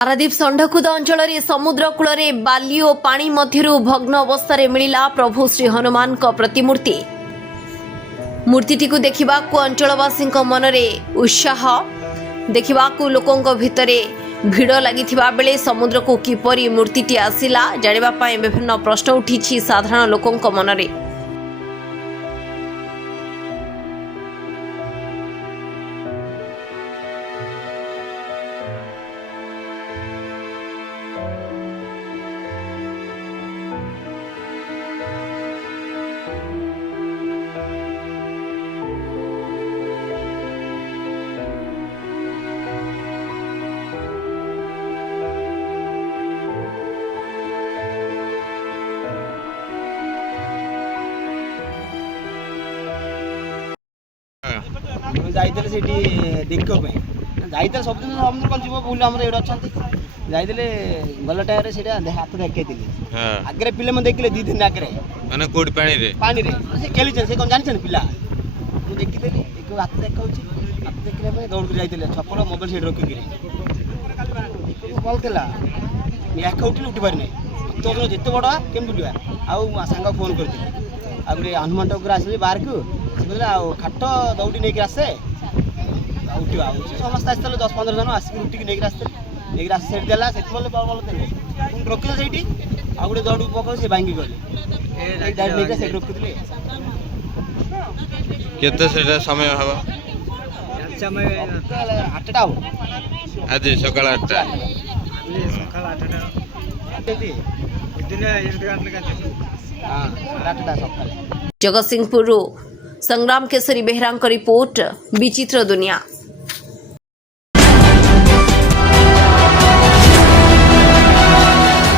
पारादीप षंढकुद अंचल समुद्र कूल बाली और पानी मध्यरु भग्न अवस्था मिला प्रभु श्री हनुमान प्रतिमूर्ति। मूर्तिटी को देखा अंचलवासी मनरे उत्साह देखा लोकों भितर भिड़ लगी बेले समुद्र को किपरि मूर्तिटी आसिला जानापी विभिन्न प्रश्न उठी साधारण लोकों मनरे। जाइए से देखा जाइए सब दिन समुद्र कौन जीव बुल आम ये अच्छा जाइए गल टाइम से हाथ देखी आगे पिले मैं देखिले 2 दिन आगे माने कोड पानी रे से खेली से कौन जानी पिला मुझे देखी हाथ देखा हाथ देखने दौड़ कर जाइए छपल मोबाइल से रखिक भल या उठी उठी पारि ना तो जिते बड़ा केमी उठा आउ सांग फोन कर हनुमान टकर आस बाहर को खाट दौड़ी नहीं आसे उठा समस्त आसते 10-15 जन आसिक उठिक नहीं आसते नहीं आस सेट देला से बल रखी से आ गए दौड़ पकाऊ से भांगी गले से रखुले केते सेटा समय हवा समय 8टा हो आज सकाळ 8टा सकाळ 8टा दिन 8टा सकाळ। जगतसिंहपुर संग्राम केसरी बेहरा रिपोर्ट विचित्र दुनिया।